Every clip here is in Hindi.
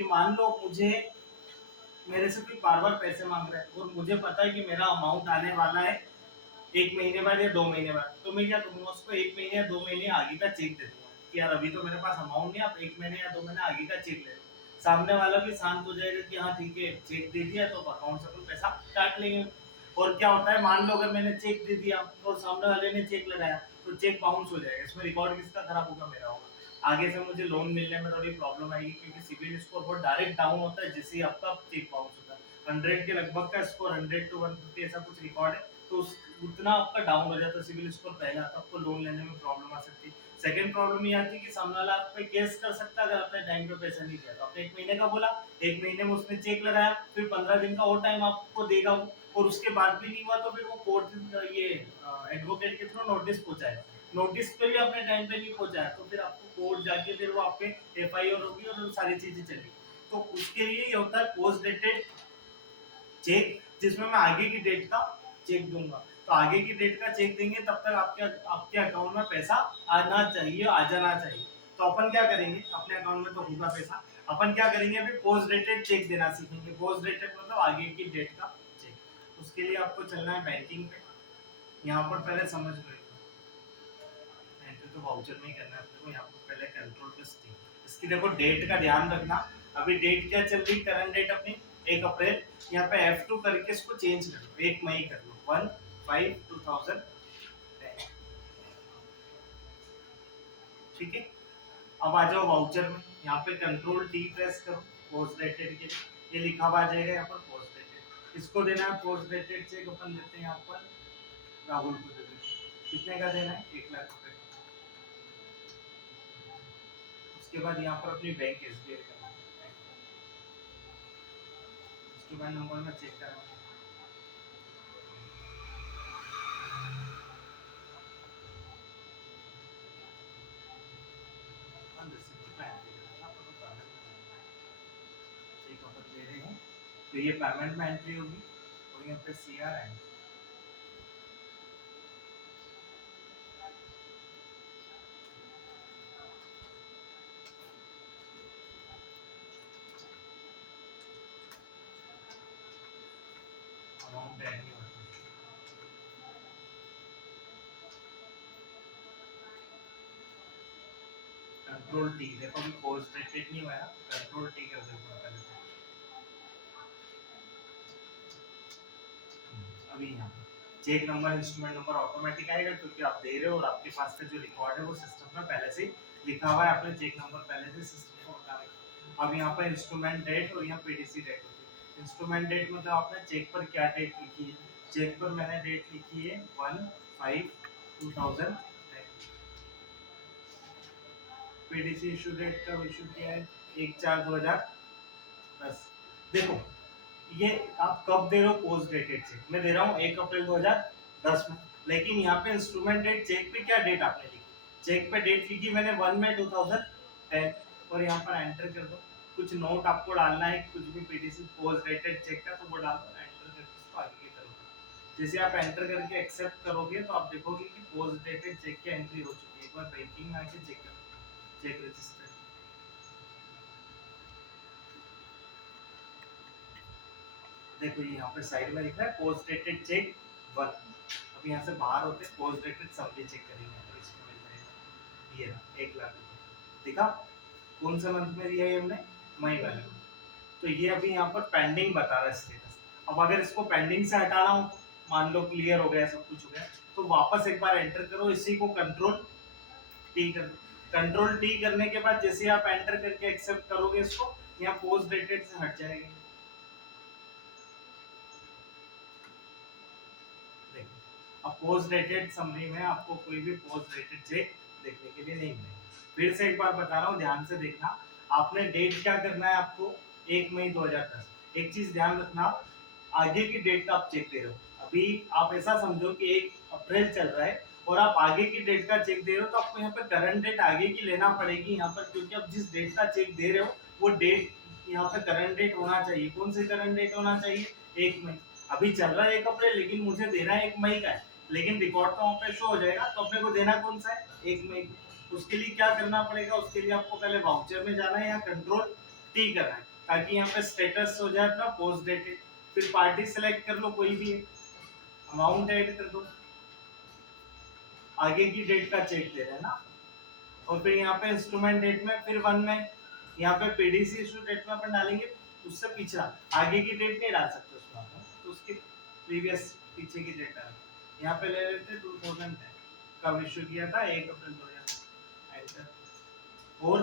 कि मान लो मुझे मेरे से कोई बार-बार पैसे माँग रहा है और मुझे पता है कि मेरा अमाउंट आने वाला है 1 महीने बाद या 2 महीने बाद, तो मैं क्या करूँगा उसको 1 महीने या 2 महीने आगे का चेक दे दूँगा कि यार अभी तो मेरे पास अमाउंट नहीं है, आप 1 महीने या 2 महीने आगे का चेक ले लो। सामने वाला भी शांत हो जाएगा कि हाँ ठीक है, चेक दे दिया तो अकाउंट से अपन पैसा काट लेंगे। और क्या होता है मान लो अगर मैंने चेक दे दिया और सामने वाले ने चेक लगाया, तो चेक बाउंस हो जाएगा। इसमें रिकॉर्ड किसका खराब होगा? मेरा होगा। आगे से मुझे लोन मिलने में थोड़ी प्रॉब्लम आएगी क्योंकि सिबिल स्कोर बहुत डायरेक्ट डाउन होता है जैसे ही आपका चेक बाउंस होता है। 100 के लगभग का स्कोर 100 टू 150 ऐसा कुछ रिकॉर्ड है, तो उतना आपका डाउन हो जाता है सिबिल स्कोर पहला, तो आपको लोन लेने में प्रॉब्लम आ सकती है। सेकंड प्रॉब्लम ये आती है कि सामने वाला आप पे केस कर सकता है अगर आपने टाइम पे पैसा नहीं दिया तो। आपने 1 महीने का बोला, 1 महीने में उसने चेक लगाया, फिर 15 दिन का और टाइम आपको देगा वो, और उसके बाद भी नहीं हुआ तो फिर वो कोर्ट ये एडवोकेट के थ्रू नोटिस पहुंचाएगा। नोटिस पे भी अपने टाइम पे नहीं पहुंचाया तो फिर आपको कोर्ट जाके फिर वो आपके एफआईआर होगी और वो सारी चीजें चलेगी। तो उसके लिए ये होता है पोस्ट डेटेड चेक, जिसमें मैं आगे की डेट का चेक दूंगा। तो आगे की डेट का चेक देंगे तब तक आपके आपके अकाउंट में पैसा आना चाहिए, आ जाना चाहिए। तो अपन क्या करेंगे, अपने अकाउंट में तो होगा पैसा, अपन क्या करेंगे अभी पोस्ट डेटेड चेक देना सीखेंगे। पोस्ट डेटेड मतलब आगे की डेट का चेक। उसके लिए आपको चलना है बैंकिंग पे। यहाँ पर पहले समझ लो, एंट्री तो वाउचर में ही करना है अपने को। यहाँ पर पहले कंट्रोल प्लस टी, इसकी देखो डेट का ध्यान रखना। अभी डेट क्या चल रही, करंट डेट अपनी 1 अप्रैल। यहाँ पे F2 करके इसको चेंज कर लो, 1 मई कर लो, 1/5/2010। ठीक है, अब आ जाओ वाउचर में। यहाँ पे कंट्रोल टी प्रेस करो पोस्ट डेटेड के लिए, ये लिखा हुआ आ जाएगा यहाँ पर पोस्ट डेटेड। इसको देना है पोस्ट डेटेड चेक, अपन देते हैं यहाँ पर राहुल को दे देते हैं। कितने का देना है? 1 लाख रुपए। उसके बाद यहाँ पर अपनी बैंक SBI का इंस्ट्रूमेंट नंबर में चेक करा, चेक अपन दे रहे हैं तो ये पेमेंट में एंट्री होगी और यहाँ पे CR है। अमाउंट ऐड नहीं होती। कंट्रोल टी, देखो अभी पोस्ट डेटेड नहीं हुआ है, कंट्रोल टी कर देते हैं पहले। अभी यहाँ पर check number instrument number automatic आएगा क्योंकि आप दे रहे हो और आपके पास का जो रिकॉर्ड है वो सिस्टम में पहले से लिखा हुआ है। आपने चेक नंबर पहले से सिस्टम को बता रखा। अब यहाँ पर इंस्ट्रूमेंट डेट और यहाँ PDC डेट होती है। इंस्ट्रूमेंट डेट मतलब आपने चेक पर क्या डेट लिखी है? चेक पर मैंने डेट लिखी है 1/5/2010। PDC इशू डेट कब इशू किया है? 1/4/2010। देखो ये आप कब दे रहे हो पोस्ट डेटेड चेक? मैं दे रहा हूँ 1 अप्रैल 2010 में, लेकिन यहाँ पे इंस्ट्रूमेंट डेट चेक पे क्या डेट आपने लिखी? चेक पे डेट लिखी मैंने 1 मई 2010 और यहाँ पर एंटर कर दो। कुछ नोट आपको डालना है, कुछ भी PDC पोस्ट डेटेड चेक का, तो वो डाल दो, एंटर करके इसको आगे करोगे। जैसे आप एंटर करके एक्सेप्ट करोगे तो आप देखोगे कि पोस्ट डेटेड चेक की एंट्री हो चुकी है। एक बार बैंकिंग में आके चेक करो, चेक रजिस्टर। देखो ये यहाँ पे साइड में लिखा है पोस्ट डेटेड चेक 1। अब यहाँ से बाहर होते पोस्ट डेटेड समरी चेक करेंगे तो इसको मिल जाएगा ये रहा 1 लाख रुपए। देखा कौन सा मंथ में दिया है हमने? मई वाले में। तो ये अभी यहाँ पर पेंडिंग बता रहा है स्टेटस। अब अगर इसको पेंडिंग से हटाना हो, मान लो क्लियर हो गया, सब कुछ हो गया, तो वापस एक बार एंटर करो, इसी को कंट्रोल टी कर। कंट्रोल टी करने के बाद जैसे आप एंटर करके एक्सेप्ट करोगे इसको, यहाँ पोस्ट डेटेड से हट जाएगा। अब पोस्ट डेटेड समरी में आपको कोई भी पोस्ट डेटेड चेक देखने के लिए नहीं मिलेगा। फिर से एक बार बता रहा हूँ, ध्यान से देखना। आपने डेट क्या करना है आपको? 1 मई 2010। एक चीज ध्यान रखना, आगे की डेट का आप चेक दे रहे हो। अभी आप ऐसा समझो कि 1 अप्रैल चल रहा है और आप आगे की डेट का चेक दे रहे हो, तो आपको यहाँ पर करंट डेट आगे की लेना पड़ेगी यहाँ पर, क्योंकि आप जिस डेट का चेक दे रहे हो वो डेट यहाँ पे करंट डेट होना चाहिए। कौन सी करंट डेट होना चाहिए? 1 मई। अभी चल रहा है 1 अप्रैल, लेकिन मुझे देना है 1 मई का है, लेकिन रिकॉर्ड तो वहाँ पे शो हो जाएगा, तो अपने को देना कौन सा है? 1 मई। उसके लिए क्या करना पड़ेगा? उसके लिए आपको पहले वाउचर में जाना है, यहाँ कंट्रोल टी करना है, ताकि यहाँ पे स्टेटस हो जाए अपना पोस्ट डेटेड। फिर पार्टी सेलेक्ट कर लो कोई भी, अमाउंट ऐड कर दो, आगे की डेट का चेक दे रहे हैं ना। और फिर यहाँ पे इंस्ट्रूमेंट डेट में फिर वन में यहाँ पे पीडीसी इशू डेट में अपन डालेंगे, उससे पिछड़ा, आगे की डेट नहीं डाल सकते उसमें अपन, तो उसके प्रीवियस पीछे की डेट डाल। यहाँ पे ले लेते 2010 कब इशू किया था, 1 अप्रैल 2000, एंटर और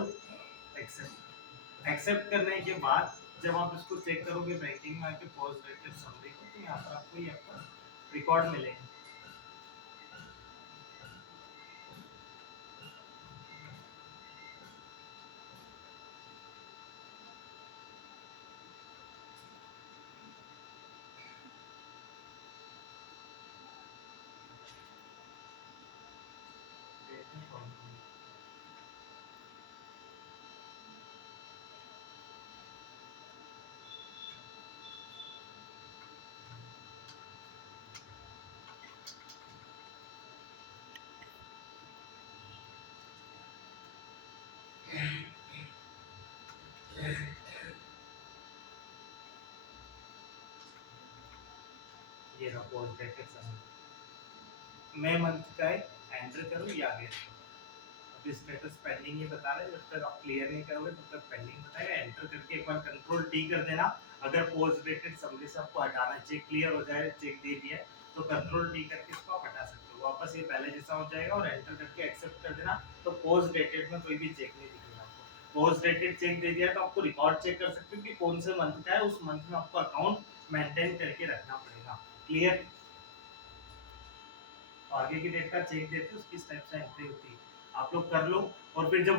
एक्सेप्ट। एक्सेप्ट करने के बाद जब आप इसको चेक करोगे बैंकिंग में आके पोस्ट डेटेड समरी को, तो यहाँ पर आपको ये आपका रिकॉर्ड मिलेगा। ये रहा पोस्ट डेटेड समरी, मैं मंथ का है, एंटर करूँ या आगे, अभी स्टेटस पेंडिंग ही बता रहे हैं, जब तक आप क्लियर नहीं करोगे तब तक पेंडिंग बताएगा। एंटर करके एक बार कंट्रोल टी कर देना। अगर पोस्ट डेटेड समरी से आपको हटाना है, चेक क्लियर हो जाए, चेक दे दिया है, तो कंट्रोल टी करके इसको आप हटा सकते हो, वापस ये पहले जैसा हो जाएगा। और एंटर करके एक्सेप्ट कर देना, तो पोस्ट डेटेड में कोई भी चेक नहीं दिखेगा आपको। पोस्ट डेटेड चेक दे दिया तो आपको रिकॉर्ड चेक कर सकते हो कि कौन से मंथ का है, उस मंथ में आपको अकाउंट मेंटेन करके रखना पड़ेगा। क्लियर? आगे की डेट का चेक देते हो, उसकी स्टेप से एंट्री होती है, आप लोग कर लो। और फिर जब